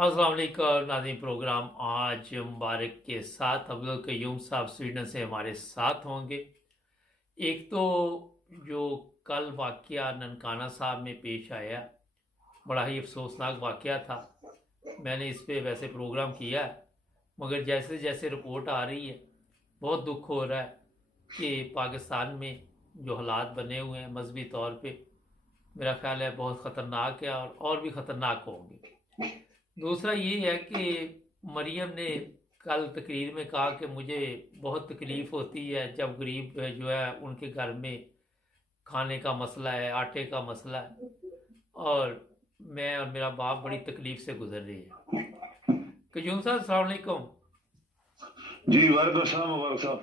अस्सलाम वालेकुम नाज़रीन। प्रोग्राम आज मुबारक के साथ अब्दुल कयूम साहब स्वीडन से हमारे साथ होंगे। एक तो जो कल वाकया ननकाना साहब में पेश आया, बड़ा ही अफसोसनाक वाकया था। मैंने इस पे वैसे प्रोग्राम किया है, मगर जैसे जैसे रिपोर्ट आ रही है बहुत दुख हो रहा है कि पाकिस्तान में जो हालात बने हुए हैं मजहबी तौर पे, मेरा ख्याल है बहुत ख़तरनाक है और भी ख़तरनाक होंगे। दूसरा ये है कि मरियम ने कल तकरीर में कहा कि मुझे बहुत तकलीफ़ होती है जब गरीब जो है उनके घर में खाने का मसला है, आटे का मसला है, और मैं और मेरा बाप बड़ी तकलीफ से गुजर रही है। कयूम साहब अस्सलाम वालेकुम। जी वालेकुम सलाम मुबारक साहब।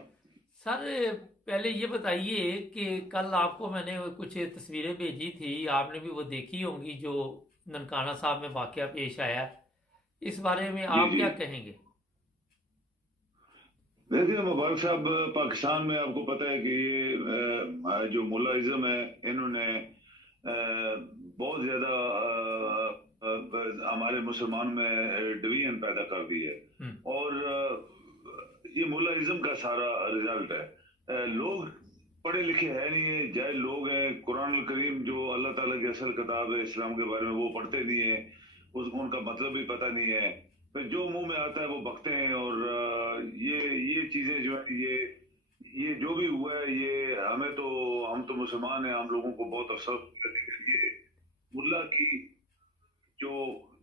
सर, पहले ये बताइए कि कल आपको मैंने वो कुछ तस्वीरें भेजी थी, आपने भी वो देखी होंगी जो ननकाना साहब में वाकया पेश आया है। इस बारे में जी आप जी। क्या कहेंगे? देखिए मुबारक साहब, पाकिस्तान में आपको पता है कि ये जो मुलाजिम है इन्होंने बहुत ज्यादा हमारे मुसलमान में डिवीजन पैदा कर दी है। हम्म। और ये मुलाजिम का सारा रिजल्ट है। लोग पढ़े लिखे है नहीं है, जाहिल लोग हैं। कुरान करीम जो अल्लाह ताला की असल किताब है इस्लाम के बारे में, वो पढ़ते नहीं है, उसको उनका मतलब भी पता नहीं है। फिर जो मुंह में आता है वो बकते हैं। और ये चीजें जो है, ये जो भी हुआ है, ये हमें तो, हम तो मुसलमान हैं, हम लोगों को बहुत अफसोस है। लेकिन ये मुल्ला की जो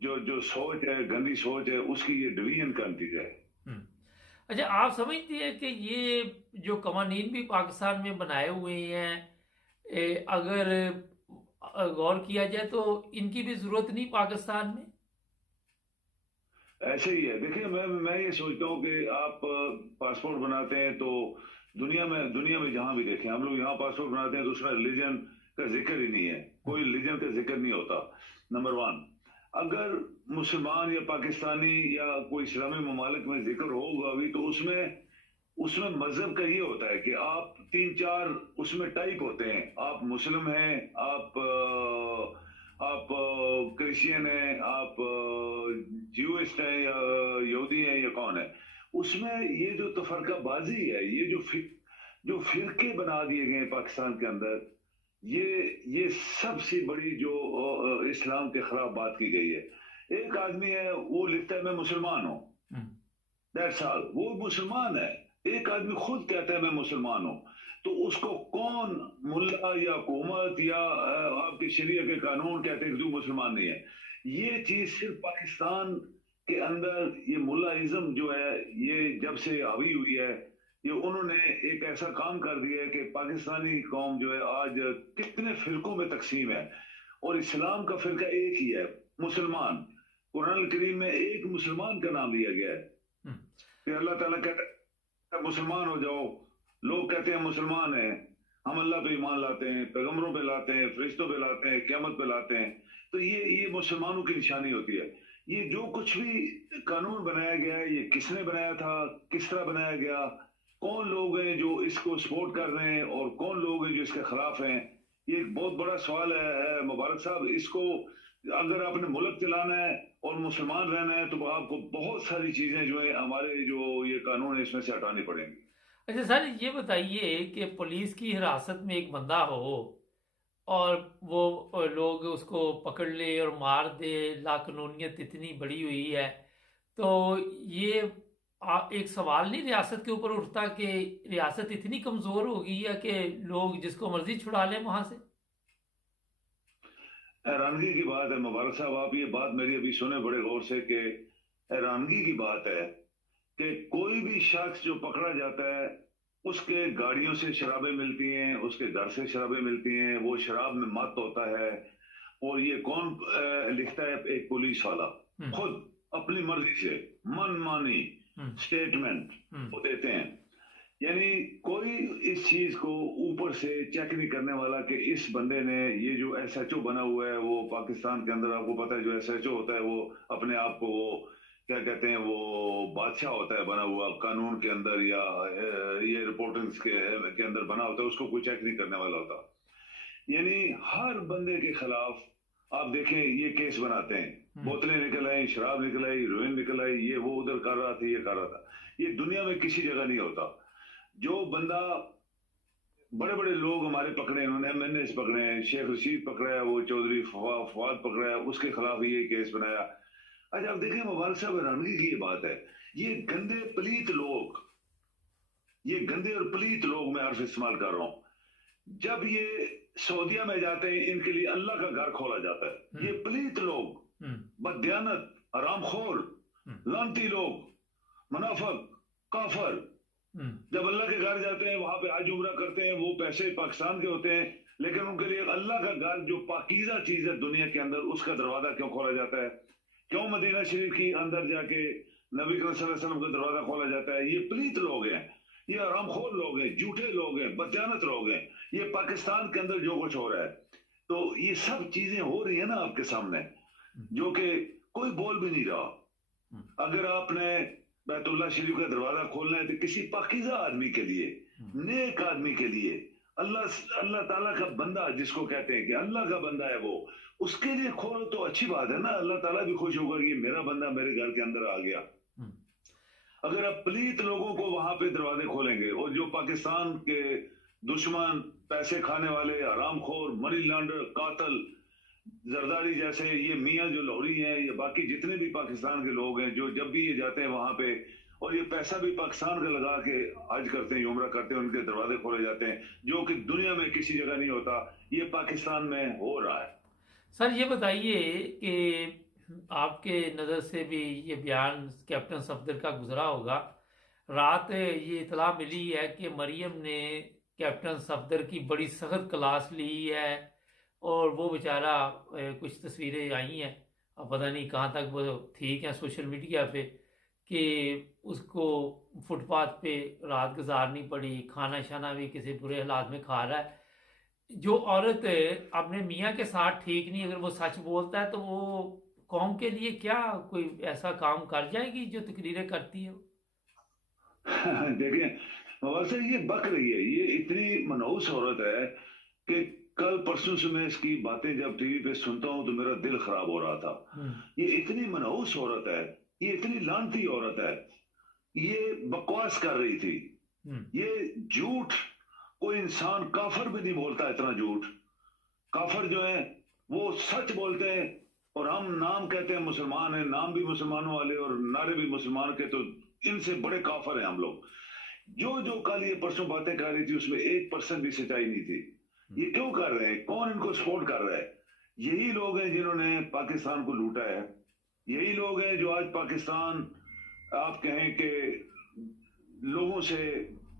जो जो सोच है, गंदी सोच है, उसकी ये डिवीजन का नतीजा है। हम्म। अच्छा, आप समझते हैं कि ये जो कवानीन भी पाकिस्तान में बनाए हुए हैं, अगर गौर किया जाए तो इनकी भी जरूरत नहीं पाकिस्तान में? ऐसे ही है। देखिए, मैं ये सोचता हूँ कि आप पासपोर्ट बनाते हैं तो दुनिया में जहां भी देखें, हम लोग यहाँ पासपोर्ट बनाते हैं तो उसमें रिलीजन का जिक्र ही नहीं है, कोई रिलीजन का जिक्र नहीं होता। Number one. अगर मुसलमान या पाकिस्तानी या कोई इस्लामी ममालिक में जिक्र होगा भी, तो उसमें उसमें मजहब का ये होता है कि आप तीन चार उसमें टाइप होते हैं। आप मुस्लिम हैं, आप क्रिश्चियन हैं, आप ज्यूइस्ट हैं, या यहूदी हैं, या कौन है। उसमें ये जो तफरकाबाजी है, ये जो फिरके बना दिए गए हैं पाकिस्तान के अंदर, ये सबसे बड़ी जो इस्लाम के खिलाफ बात की गई है। एक आदमी है, वो लिखता है मैं मुसलमान हूं, हम्म। दैट्स ऑल, वो मुसलमान है। एक आदमी खुद कहता है मैं मुसलमान हूं, तो उसको कौन, मुल्ला या हुकूमत या आपके शरीयत के कानून कहते हैं कि तू मुसलमान नहीं है। ये चीज सिर्फ पाकिस्तान के अंदर, ये मुल्लाइज्म जो है, ये जब से हावी हुई है, ये उन्होंने एक ऐसा काम कर दिया है कि पाकिस्तानी कौम जो है आज कितने फिरकों में तकसीम है। और इस्लाम का फिरका एक ही है, मुसलमान। कुरान करीम में एक मुसलमान का नाम लिया गया है हम्म। कि अल्लाह ताला कहता है मुसलमान हो जाओ। लोग कहते हैं मुसलमान हैं, हम अल्लाह पे ईमान लाते हैं, पैगंबरों पे लाते हैं, फरिश्तों पे लाते हैं, क़यामत पे लाते हैं। तो ये मुसलमानों की निशानी होती है। ये जो कुछ भी कानून बनाया गया है, ये किसने बनाया था, किस तरह बनाया गया, कौन लोग हैं जो इसको सपोर्ट कर रहे हैं और कौन लोग हैं जो इसके खिलाफ हैं, ये एक बहुत बड़ा सवाल है। मुबारक साहब, इसको अगर आपने मुल्क चलाना है और मुसलमान रहना है, तो आपको बहुत सारी चीजें जो है, हमारे जो ये कानून है, इसमें से हटानी पड़ेंगी। अच्छा सर, ये बताइए कि पुलिस की हिरासत में एक बंदा हो और वो लोग उसको पकड़ ले और मार दे, लाकानूनियत इतनी बढ़ी हुई है, तो ये एक सवाल नहीं रियासत के ऊपर उठता कि रियासत इतनी कमजोर हो गई है कि लोग जिसको मर्जी छुड़ा लें वहां से? हैरानगी की बात है मुबारक साहब, आप ये बात मेरी अभी सुने बड़े गौर से, कि हैरानगी की बात है कि कोई भी शख्स जो पकड़ा जाता है, उसके गाड़ियों से शराबें मिलती हैं, उसके घर से शराबें मिलती हैं, वो शराब में मत होता है। और ये कौन लिखता है? एक पुलिस वाला हम्म। खुद अपनी मर्जी से मनमानी हम्म। स्टेटमेंट हम्म। वो देते हैं। यानी कोई इस चीज को ऊपर से चेक नहीं करने वाला कि इस बंदे ने, ये जो एसएचओ बना हुआ है, वो पाकिस्तान के अंदर आपको पता है जो एसएचओ होता है, वो अपने आप को वो क्या कहते हैं, वो बादशाह होता है बना हुआ कानून के अंदर, या ये रिपोर्टिंग के अंदर बना होता है, उसको कोई चेक नहीं करने वाला होता। यानी हर बंदे के खिलाफ आप देखें, ये केस बनाते हैं। बोतलें निकल आई, शराब निकल आई, हीरोइन निकल आई, ये वो उधर कर रहा था, ये कर रहा था। ये दुनिया में किसी जगह नहीं होता। जो बंदा, बड़े बड़े लोग हमारे पकड़े, इन्होंने MNAs पकड़े हैं, शेख रशीद पकड़ा है, वो चौधरी फवाद पकड़ा है, उसके खिलाफ ये केस बनाया। अच्छा आप देखें मुबारक साहब, हैरानगी की ये बात है, ये गंदे पलीत लोग, ये गंदे और पलीत लोग, मैं हर्फ इस्तेमाल कर रहा हूं, जब ये सऊदिया में जाते हैं इनके लिए अल्लाह का घर खोला जाता है। ये पलीत लोग, बददियानत, हरामखोर, लानती लोग, मुनाफिक, काफर, जब अल्लाह के घर जाते हैं वहां पे आज उम्रा करते हैं, वो पैसे पाकिस्तान के होते हैं, लेकिन उनके लिए अल्लाह का घर जो पाकीज़ा चीज है दुनिया के अंदर, उसका दरवाजा क्यों खोला जाता है? क्यों मदीना शरीफ की अंदर जाके नबी करीम सल्लल्लाहु अलैहि वसल्लम का दरवाजा खोला जाता है? ये पलीत लोग हैं, ये हरामखोर लोग हैं, झूठे लोग हैं, बददियानत लोग हैं। ये पाकिस्तान के अंदर जो कुछ हो रहा है, तो ये सब चीजें हो रही है ना आपके सामने, जो कि कोई बोल भी नहीं रहा। अगर आपने बैतुल्लाह शरीफ का दरवाजा खोलना है तो किसी पाकीज़ा आदमी के लिए, नेक आदमी के लिए, अल्लाह ताला का बंदा जिसको कहते हैं कि अल्लाह का बंदा है वो, उसके लिए खोलो तो अच्छी बात है ना। अल्लाह ताला भी खुश होगा कि मेरा बंदा मेरे घर के अंदर आ गया। अगर आप पलीत लोगों को वहां पे दरवाजे खोलेंगे, और जो पाकिस्तान के दुश्मन, पैसे खाने वाले, हरामखोर, मनी लॉन्डर, कातल, जरदारी जैसे ये मियाँ जो लाहौरी हैं, ये बाकी जितने भी पाकिस्तान के लोग हैं, जो जब भी ये जाते हैं वहां पे, और ये पैसा भी पाकिस्तान का लगा के हज करते हैं, उम्रा करते हैं, उनके दरवाजे खोले जाते हैं, जो कि दुनिया में किसी जगह नहीं होता, ये पाकिस्तान में हो रहा है। सर ये बताइए कि आपके नज़र से भी ये बयान कैप्टन सफदर का गुजरा होगा। रात ये इतला मिली है कि मरियम ने कैप्टन सफदर की बड़ी सख्त क्लास ली है, और वो बेचारा, कुछ तस्वीरें आई हैं, अब पता नहीं कहाँ तक वो ठीक हैं सोशल मीडिया पे, कि उसको फुटपाथ पे रात गुजारनी पड़ी, खाना शाना भी किसी बुरे हालात में खा रहा है। जो औरत अपने मियाँ के साथ ठीक नहीं, अगर वो सच बोलता है तो वो कौम के लिए क्या कोई ऐसा काम कर जाएगी जो तकरीरें करती है? देखिए वैसे ये बक रही है, ये इतनी मनहूस औरत है कि कल परसों से मैं इसकी बातें जब टीवी पे सुनता हूं तो मेरा दिल खराब हो रहा था। ये इतनी मनहूस औरत है, ये इतनी लानती औरत है, ये बकवास कर रही थी, ये झूठ कोई इंसान, काफर भी नहीं बोलता इतना झूठ। काफर जो है वो सच बोलते हैं, और हम नाम कहते हैं मुसलमान है, नाम भी मुसलमानों वाले और नारे भी मुसलमान के, तो इनसे बड़े काफर हैं हम लोग। जो जो कल ये परसों बातें कर रही थी उसमें 1% भी सच्चाई नहीं थी। ये क्यों कर रहे हैं? कौन इनको सपोर्ट कर रहा है? यही लोग हैं जिन्होंने पाकिस्तान को लूटा है, यही लोग हैं जो आज पाकिस्तान, आप कहें कि लोगों से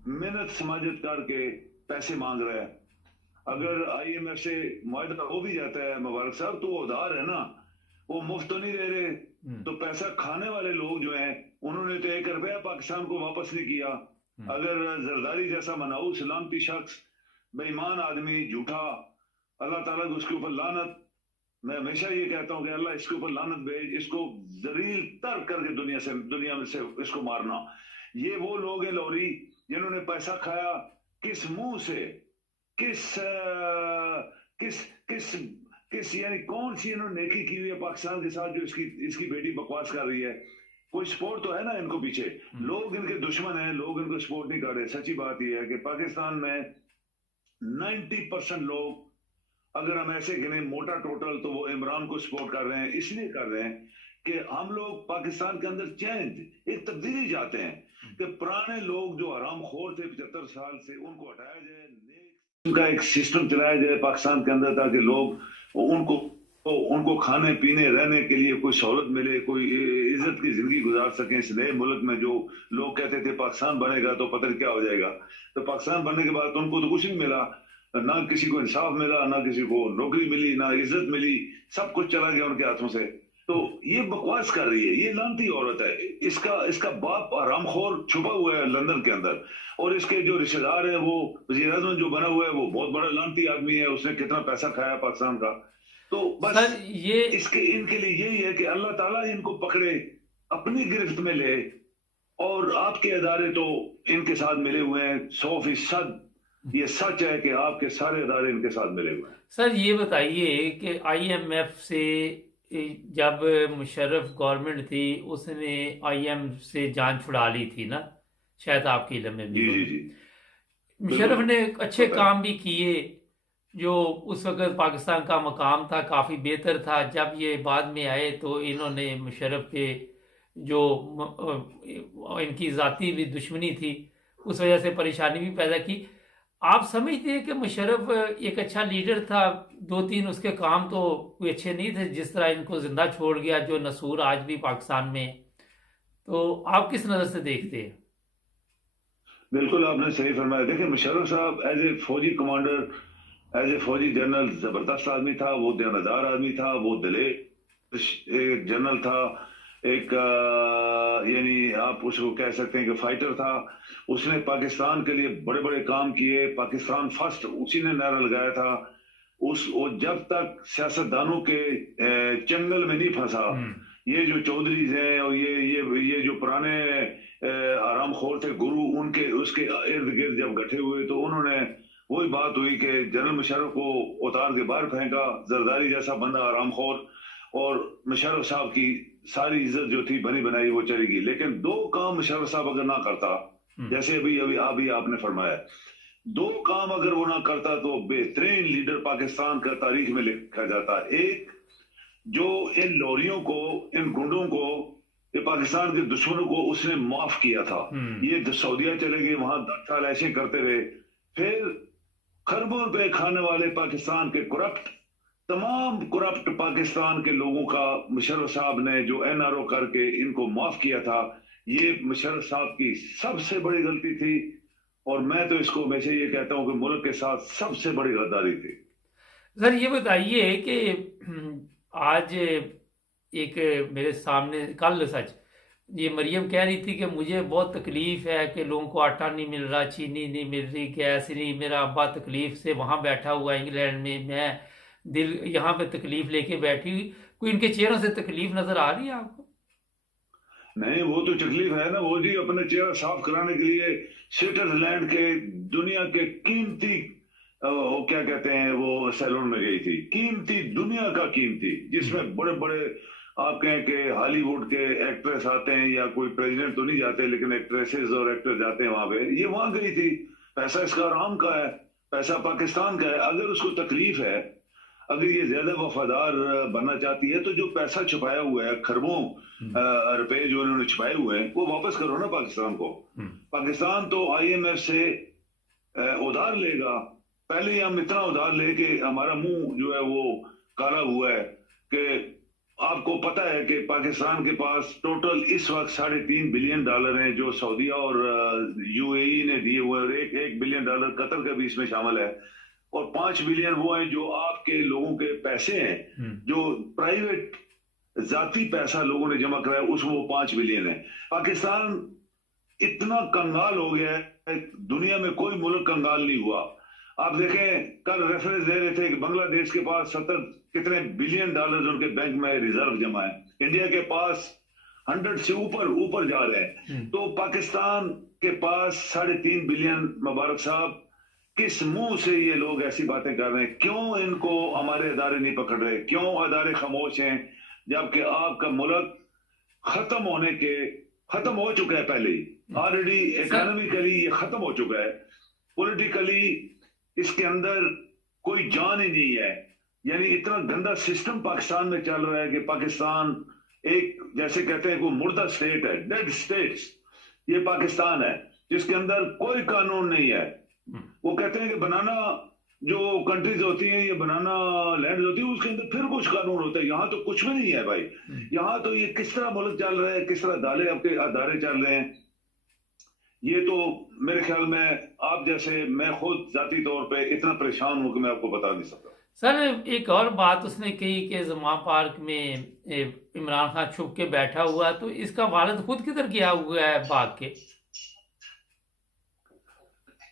मेहनत समाजत करके पैसे मांग रहा है। अगर IMF से मुआहदा हो भी जाता है मुबारक साहब, तो वो उधार है ना, वो मुफ्त तो नहीं दे रहे। तो पैसा खाने वाले लोग जो हैं, उन्होंने तो 1 रुपया पाकिस्तान को वापस नहीं किया। अगर जरदारी जैसा मनाऊस लानती शख्स, बेईमान आदमी, झूठा, अल्लाह ताला को उसके ऊपर लानत, मैं हमेशा ये कहता हूं कि अल्लाह इसके ऊपर लानत भेज, इसको जलील तर करके दुनिया में से इसको मारना। ये वो लोग हैं लाहौरी जिन्होंने पैसा खाया, किस मुंह से, किस किस किस किस यानी कौन सी इन्होंने नेकी की हुई है पाकिस्तान के साथ, जो इसकी बेटी बकवास कर रही है? कोई सपोर्ट तो है ना इनको पीछे। लोग इनके दुश्मन हैं, लोग इनको सपोर्ट नहीं कर रहे। सच्ची बात यह है कि पाकिस्तान में 90% लोग, अगर हम ऐसे गिने मोटा टोटल, तो वो इमरान को सपोर्ट कर रहे हैं। इसलिए कर रहे हैं कि हम लोग पाकिस्तान के अंदर चेंज, एक तब्दीली चाहते हैं कि पुराने लोग जो हरामखोर थे 75 साल से, उनको हटाया जाए, उनका एक सिस्टम चलाया जाए पाकिस्तान के अंदर, ताकि लोग उनको खाने पीने रहने के लिए कोई सहूलत मिले, कोई इज्जत की जिंदगी गुजार सकें इस नए मुल्क में। जो लोग कहते थे पाकिस्तान बनेगा तो पता नहीं क्या हो जाएगा, तो पाकिस्तान बनने के बाद तो उनको तो कुछ नहीं मिला, ना किसी को इंसाफ मिला, ना किसी को नौकरी मिली, ना इज्जत मिली, सब कुछ चला गया उनके हाथों से। तो ये बकवास कर रही है, ये लानती औरत है। इसका बाप हरामखोर छुपा हुआ है लंदन के अंदर, और इसके जो रिश्तेदार है, वो वज़ीर आज़म जो बना हुआ है, वो बहुत बड़ा लानती आदमी है, उसने कितना पैसा खाया पाकिस्तान का। तो बस सर ये इनके लिए यही है कि अल्लाह ताला इनको पकड़े, अपनी गिरफ्त में ले, और आपके अदारे तो इनके साथ मिले हुए हैं 100%। ये सच है कि आपके सारे अदारे इनके साथ मिले हुए हैं। सर ये बताइए कि IMF से جب مشرف گورنمنٹ تھی اس نے آئی ایم سے جان چھڑا لی تھی نا، شاید آپ کے علم میں بھی جی ہو۔ جی جی مشرف بالکل نے اچھے پتہ ہے کام بھی کیے، جو اس وقت پاکستان کا مقام تھا کافی بہتر تھا۔ جب یہ بعد میں آئے تو انہوں نے مشرف کے جو ان کی ذاتی بھی دشمنی تھی اس وجہ سے پریشانی بھی پیدا کی۔ آپ سمجھتے ہیں کہ مشرف ایک اچھا لیڈر تھا؟ دو تین اس کے کام تو کوئی اچھے نہیں تھے، جس طرح ان کو زندہ چھوڑ گیا جو نصور آج بھی پاکستان میں، تو آپ کس نظر سے دیکھتے ہیں؟ بالکل آپ نے صحیح فرمایا. دیکھیں مشرف صاحب ایز اے فوجی کمانڈر، ایز اے فوجی جنرل زبردست آدمی تھا، وہ دیانتدار آدمی تھا، وہ دلیر ایک جنرل تھا، ایک یعنی آپ اس کو کہہ سکتے ہیں کہ فائٹر تھا. اس نے پاکستان کے لیے بڑے بڑے کام کیے، پاکستان فرسٹ اسی نے نعرہ لگایا تھا. وہ جب تک سیاستدانوں کے چنگل میں نہیں پھنسا، یہ جو چودھریز ہیں اور یہ جو پرانے آرام خور تھے گرو، ان کے اس کے ارد گرد جب گٹھے ہوئے تو انہوں نے وہی بات ہوئی کہ جنرل مشرف کو اتار کے باہر پھینکا، زرداری جیسا بندہ آرام خور، اور مشرف صاحب کی ساری عزت جو تھی بنی بنائی وہ چلی گئی. لیکن دو کام مشرف صاحب اگر نہ کرتا، جیسے ابھی آپ نے فرمایا، دو کام اگر وہ نہ کرتا تو بہترین لیڈر پاکستان کا تاریخ میں لکھا جاتا. ایک، جو ان لوریوں کو، ان گنڈوں کو، یہ پاکستان کے دشمنوں کو اس نے معاف کیا تھا. یہ سعودیہ چلے گئے، وہاں 10 سال ایسے کرتے رہے. پھر خربوں روپے کھانے والے پاکستان کے کرپٹ، تمام کرپٹ پاکستان کے لوگوں کا مشرف صاحب نے جو این آر او کر کے ان کو معاف کیا تھا. یہ مشرف صاحب کی سب سے بڑی غلطی تھی، اور میں تو اس کو ہمیشہ یہ کہتا ہوں کہ ملک کے ساتھ سب سے بڑی غداری تھی. سر یہ بتائیے کہ آج ایک میرے سامنے کل سچ یہ مریم کہہ رہی تھی کہ مجھے بہت تکلیف ہے کہ لوگوں کو آٹا نہیں مل رہا، چینی نہیں مل رہی، گیس نہیں، میرا ابا تکلیف سے وہاں بیٹھا ہوا انگلینڈ میں دل یہاں پہ تکلیف لے کے بیٹھی ہوئی. کوئی ان کے چہروں سے تکلیف نظر آ رہی ہے آپ کو؟ نہیں، وہ تو تکلیف ہے نا. وہ جی اپنے چہرہ صاف کرانے کے لیے سوئٹزرلینڈ کے دنیا کے قیمتی وہ کیا کہتے ہیں وہ سیلون میں گئی تھی. قیمتی، دنیا کا قیمتی، جس میں بڑے بڑے آپ کہیں کہ ہالی ووڈ کے ایکٹریس آتے ہیں، یا کوئی پریزیڈنٹ تو نہیں جاتے لیکن ایکٹریسز اور ایکٹر جاتے ہیں وہاں پہ. یہ وہاں گئی تھی. پیسہ اس کا عوام کا ہے، پیسہ پاکستان کا ہے. اگر اس کو تکلیف ہے، اگر یہ زیادہ وفادار بننا چاہتی ہے، تو جو پیسہ چھپایا ہوا ہے، خربوں روپے جو انہوں نے چھپائے ہوئے ہیں، وہ واپس کرو نا پاکستان کو. پاکستان تو آئی ایم ایف سے ادھار لے گا. پہلے ہی ہم اتنا ادھار لے کہ ہمارا منہ جو ہے وہ کالا ہوا ہے. کہ آپ کو پتا ہے کہ پاکستان کے پاس ٹوٹل اس وقت $3.5 بلین ہیں جو سعودیہ اور یو اے ای نے دیے ہوئے، اور $1 بلین قطر کا بھی اس میں شامل ہے، اور 5 بلین وہ ہیں جو آپ کے لوگوں کے پیسے ہیں، جو پرائیویٹ ذاتی پیسہ لوگوں نے جمع کرایا، اس وہ 5 بلین ہے. پاکستان اتنا کنگال ہو گیا ہے، دنیا میں کوئی ملک کنگال نہیں ہوا. آپ دیکھیں کل ریفرنس دے رہے تھے کہ بنگلہ دیش کے پاس 70 کتنے بلین ان کے بینک میں ریزرو جمع ہے، انڈیا کے پاس 100 سے اوپر جا رہے ہیں. تو پاکستان کے پاس 3.5 بلین. مبارک صاحب، کس منہ سے یہ لوگ ایسی باتیں کر رہے ہیں؟ کیوں ان کو ہمارے ادارے نہیں پکڑ رہے؟ کیوں ادارے خاموش ہیں؟ جبکہ آپ کا ملک ختم ہو چکا ہے پہلے ہی. آلریڈی اکانومیکلی یہ ختم ہو چکا ہے. پولیٹیکلی اس کے اندر کوئی جان ہی نہیں ہے. یعنی اتنا گندا سسٹم پاکستان میں چل رہا ہے کہ پاکستان ایک، جیسے کہتے ہیں، کوئی مردہ سٹیٹ ہے، ڈیڈ سٹیٹس. یہ پاکستان ہے جس کے اندر کوئی قانون نہیں ہے. وہ کہتے ہیں کہ بنانا جو کنٹریز ہوتی ہیں، یہ بنانا لینڈز ہوتی ہیں، اس کے اندر پھر کچھ قانون ہوتا ہے. یہاں تو کچھ بھی نہیں ہے بھائی. یہاں تو یہ کس طرح ملک چل رہا ہے، کس طرح ادارے چل رہے ہیں. یہ تو میرے خیال میں آپ جیسے، میں خود ذاتی طور پہ اتنا پریشان ہوں کہ میں آپ کو بتا نہیں سکتا. سر ایک اور بات اس نے کہی کہ زمان پارک میں عمران خان چھپ کے بیٹھا ہوا، تو اس کا والد خود کدھر گیا ہوا ہے بھاگ کے؟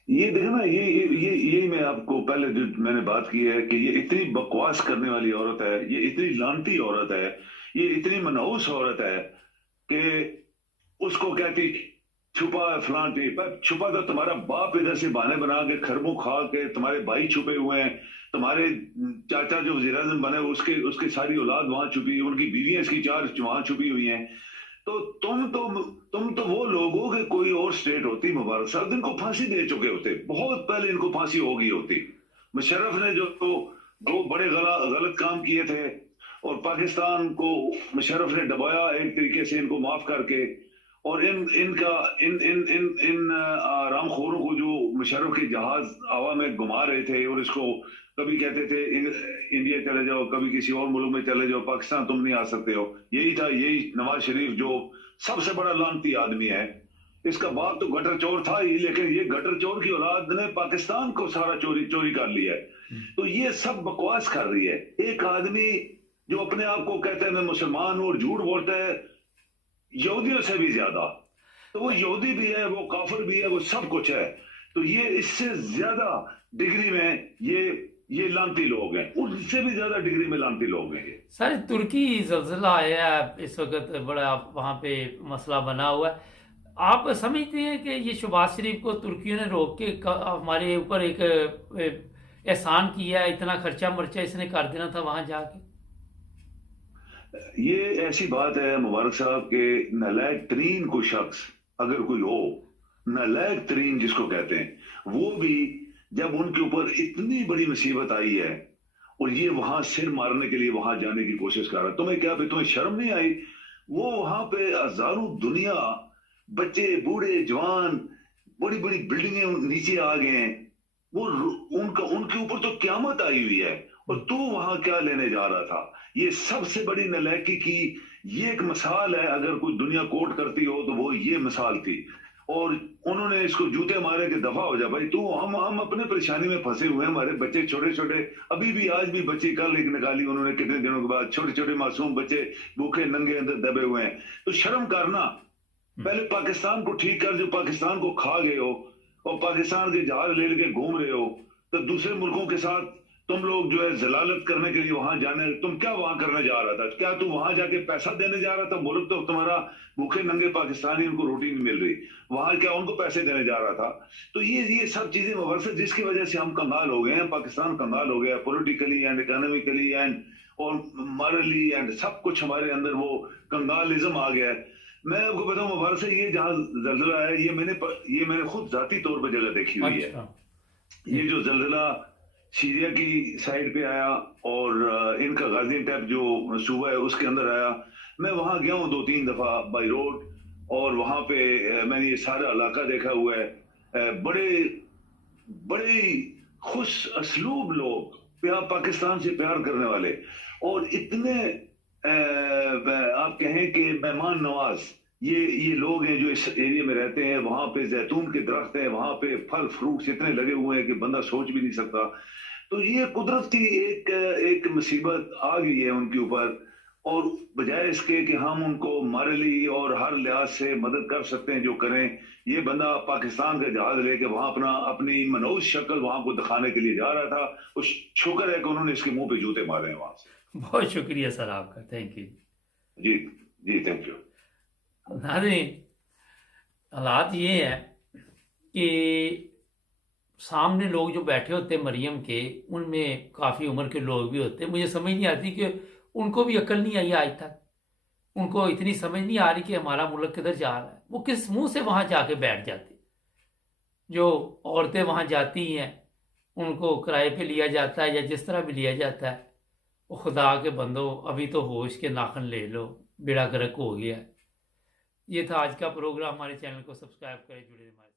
یہ دیکھنا، یہ میں آپ کو پہلے میں نے بات کی ہے کہ یہ اتنی بکواس کرنے والی عورت ہے، یہ اتنی لانتی عورت ہے، یہ اتنی منحوس عورت ہے کہ اس کو کہتی چھپا فلانٹی. چھپا تو تمہارا باپ ادھر سے بہانے بنا کے خربوں کھا کے، تمہارے بھائی چھپے ہوئے ہیں، तुम्हारे चाचा जो वजीर आजम बने उसकी सारी औलाद वहां छुपी, उनकी बीवियां इसकी 4 वहां छुपी हुई हैं। तो तुम तो वो लोग हो कि कोई और स्टेट होती मुबारक साहब इनको फांसी दे चुके होते, बहुत पहले इनको फांसी हो गई होती। मुशर्रफ ने जो दो बड़े गलत काम किए थे और पाकिस्तान को मुशर्रफ ने दबाया एक तरीके से इनको माफ करके, और इन रामखोरों को जो मुशर्रफ के जहाज हवा में घुमा रहे थे और इसको कभी कहते थे इंडिया चले जाओ, कभी किसी और मुल्क में चले जाओ, पाकिस्तान तुम नहीं आ सकते हो, यही नवाज शरीफ जो सबसे बड़ा लानती आदमी है। इसका बाप तो गटर चोर था ही, लेकिन ये गटर चोर की औलाद ने पाकिस्तान को सारा चोरी कर लिया है। तो ये सब बकवास कर रही है। एक आदमी जो अपने आप को कहता है मैं मुसलमान हूं और झूठ बोलता है यहूदियों से भी ज्यादा, तो वो यहूदी भी है, वो काफिर भी है, वो सब कुछ है। तो ये इससे ज्यादा डिग्री में ये लानती लोग हैं, उनसे भी ज्यादा डिग्री में लानती लोग हैं। सर तुर्की ज़ल्ज़ला आया है इस वक्त, बड़ा वहाँ पे मसला बना हुआ है। आप समझते हैं कि ये शहबाज शरीफ को तुर्कियों ने रोक के हमारे ऊपर एक एहसान किया, इतना खर्चा मर्चा इसने कर देना था वहां जाके? ये ऐसी बात है मुबारक साहब के नालायक तरीन कोई शख्स अगर कोई हो, नालायक तरीन जिसको कहते हैं, वो भी जब उनके ऊपर इतनी बड़ी मुसीबत आई है और ये वहां सिर मारने के लिए वहां जाने की कोशिश कर रहा है, तुम्हें शर्म नहीं आई? वो वहां पे हजारों दुनिया, बच्चे बूढ़े जवान, बड़ी बड़ी बिल्डिंगें नीचे आ गए हैं, वो उनके ऊपर तो क्यामत आई हुई है, और तू वहां क्या लेने जा रहा था? ये सबसे बड़ी नालायकी की ये एक मिसाल है। अगर कोई दुनिया कोट करती हो तो वो ये मिसाल थी, और उन्होंने इसको जूते मारे कि दफा हो जा भाई तू, हम अपने परेशानी में फंसे हुए हैं, हमारे बच्चे छोटे छोटे, अभी भी आज भी बच्चे, कल एक निकाली उन्होंने कितने दिनों के बाद, छोटे छोटे मासूम बच्चे भूखे नंगे अंदर दबे हुए हैं। तो शर्म करना, पहले पाकिस्तान को ठीक कर, जो पाकिस्तान को खा गए हो और पाकिस्तान के जहाज ले लेके घूम रहे हो, तो दूसरे मुल्कों के साथ तुम लोग जो है जलालत करने के लिए वहां जाने, तुम क्या वहां करने जा रहा था? क्या तू वहां जाके पैसा देने जा रहा था? मुल्क तो तुम्हारा भूखे नंगे पाकिस्तानी, उनको रोटी नहीं मिल रही, वहां क्या उनको पैसे देने जा रहा था? तो ये सब चीजें मुबरसत, जिसकी वजह से हम कंगाल हो गए हैं, पाकिस्तान कंगाल हो गया पॉलिटिकली एंड इकोनॉमिकली एंड और मॉरली एंड सब कुछ हमारे अंदर वो कंगालिज्म आ गया है। मैं आपको बताऊं मुबारक से, ये जहां जल्जला है ये मैंने खुद जाती तौर पर जगह देखी हुई है। ये जो जल्जला सीरिया की साइड पे आया और इनका गाजियान्टेप जो सूबा है उसके अंदर आया, मैं वहां गया हूं 2-3 दफा बाई रोड, और वहां पे मैंने ये सारा इलाका देखा हुआ है। बड़े बड़े खुश असलूब लोग, पाकिस्तान से प्यार करने वाले, और इतने आप कहें कि मेहमान नवाज ये लोग हैं जो इस एरिया में रहते हैं। वहां पे जैतून के दरख्त हैं, वहां पे फल फ्रूट्स इतने लगे हुए हैं कि बंदा सोच भी नहीं सकता। तो ये कुदरत की एक मुसीबत आ गई है उनके ऊपर, और बजाय इसके कि हम उनको मॉरली और हर लिहाज से मदद कर सकते हैं जो करें, ये बंदा पाकिस्तान का जहाज लेके वहां अपनी मनोज शक्ल वहां को दिखाने के लिए जा रहा था। उस शुक्र है कि उन्होंने इसके मुंह पे जूते मारे हैं वहां से। बहुत शुक्रिया सर आपका, थैंक यू जी जी, थैंक यू। नाज़रीन, हालात ये है कि सामने लोग जो बैठे होते हैं मरियम के, उनमें काफ़ी उम्र के लोग भी होते हैं। मुझे समझ नहीं आती कि उनको भी अकल नहीं आई आज तक, उनको इतनी समझ नहीं आ रही कि हमारा मुल्क किधर जा रहा है। वो किस मुंह से वहाँ जाके बैठ जाते? जो औरतें वहाँ जाती हैं उनको किराए पे लिया जाता है या जिस तरह भी लिया जाता है। वो खुदा के बंदो, अभी तो होश के नाखन ले लो, बेड़ा गर्क हो गया। ये था आज का प्रोग्राम। हमारे चैनल को सब्सक्राइब करें, जुड़े हमारे।